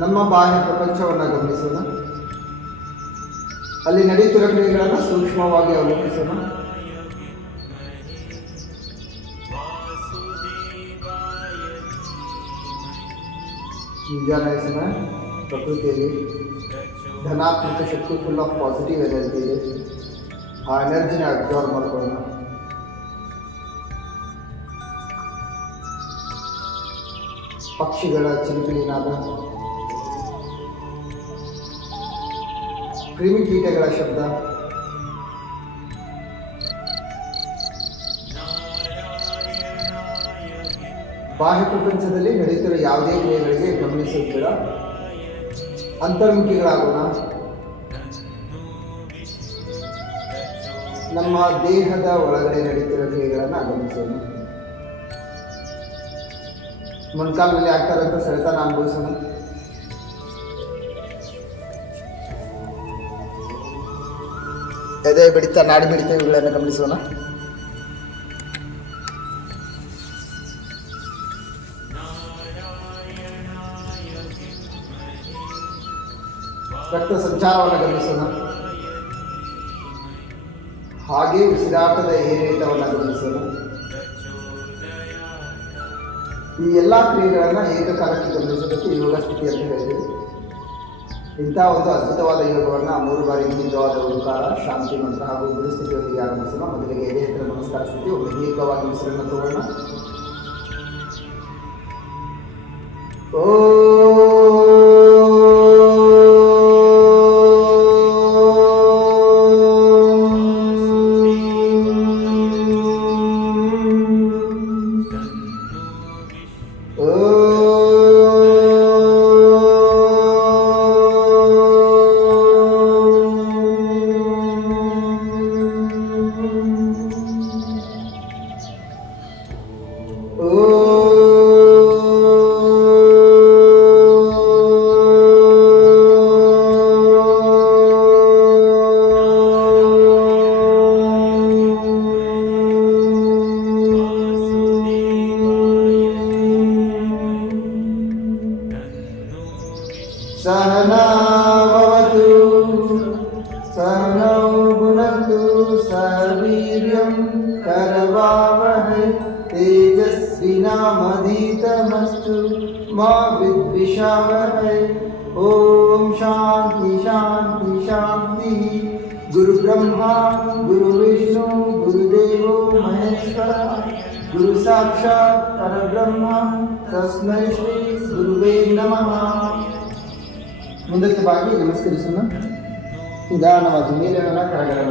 ನಮ್ಮ ಬಾಹ್ಯ ಪ್ರಪಂಚವನ್ನು ಗಮನಿಸೋಣ. ಅಲ್ಲಿ ನಡೆಯುತ್ತಿರುವ ಕ್ರಿಯೆಗಳನ್ನು ಸೂಕ್ಷ್ಮವಾಗಿ ಅವಲೋಕಿಸೋಣ. ಮುಂಜಾನೆ ಸಮಯ ಪ್ರಕೃತಿಯಲ್ಲಿ ಧನಾತ್ಮಕ ಶಕ್ತಿ, ಫುಲ್ ಆಫ್ ಪಾಸಿಟಿವ್ ಎನರ್ಜಿ ಇದೆ. ಆ ಎನರ್ಜಿನ ಅಬ್ಸರ್ವ್ ಮಾಡ್ಕೊಳ್ಳೋಣ. ಪಕ್ಷಿಗಳ ಚಿಲಿಪಿಲಿನಾದ, ಕ್ರಿಮಿಕೀಟಗಳ ಶಬ್ದ, ಬಾಹ್ಯ ಪ್ರಪಂಚದಲ್ಲಿ ನಡೆಯುತ್ತಿರುವ ಯಾವುದೇ ಕ್ರಿಯೆಗಳಿಗೆ ಗಮನಿಸುತ್ತಿರ ಅಂತರ್ಮುಖಿಗಳಾಗೋಣ. ನಮ್ಮ ದೇಹದ ಒಳಗಡೆ ನಡೀತಿರೋ ಕ್ರಿಯೆಗಳನ್ನು ಗಮನಿಸೋಣ. ಮೊಣಕಾಲಿನಲ್ಲಿ ಆಗ್ತಾ ಇರೋಂಥ ಸೆಳೆತನ ಅನುಭವಿಸೋಣ. ಎದೆ ಬಿಡಿತ, ನಾಡಿ ಬಿಡಿತ ಇವುಗಳನ್ನು ಗಮನಿಸೋಣ. ರಕ್ತ ಸಂಚಾರವನ್ನು ಗಮನಿಸೋಣ. ಹಾಗೆ ಉಸಿರಾಟದ ಏರಿಳಿತವನ್ನು ಗಮನಿಸೋಣ. ಈ ಎಲ್ಲ ಕ್ರಿಯೆಗಳನ್ನು ಏಕಕಾಲಕ್ಕೆ ಗಮನಿಸೋದಕ್ಕೆ ಯೋಗ ಸ್ಥಿತಿ ಅಂತ ಹೇಳ್ತೀವಿ. ಇಂಥ ಒಂದು ಅದ್ಭುತವಾದ ಯೋಗವನ್ನು 3 ಬಾರಿ ನಿಮಿತ್ತವಾದ ಓಂಕಾರ, ಶಾಂತಿ ಮಂತ್ರ ಹಾಗೂ ಗುರುಸ್ಥಿತಿಯೊಂದಿಗೆ ಆರಂಭಿಸೋಣ. ಮೊದಲಿಗೆ ಎದೆ ಹತ್ತಿರ ನಮಸ್ಕಾರ ಸ್ಥಿತಿ. ಒಮ್ಮೆ ದೀರ್ಘವಾಗಿ ಉಸಿರನ್ನು ತಗೊಳ್ಳೋಣ. सहनावतु सहनौ भुनक्तु सवीर्यं करवावहै तेजस्विनामधीतमस्तु मा विद्विषावहै. ओम शांति शांति शांति. गुरु ब्रह्मा गुरु विष्णु गुरुदेवो महेश्वरः गुरु साक्षात् परब्रह्म तस्मै ಶ್ರೀ ಗುರುವೇ ನಮಃ. ಮುಂದಕ್ಕೆ ಬಾಗಿ ನಮಸ್ಕರಿಸೋಣ. ನಿಧಾನವಾಗಿ ಮೇಲೇನ ಕೆಳಗಡೆ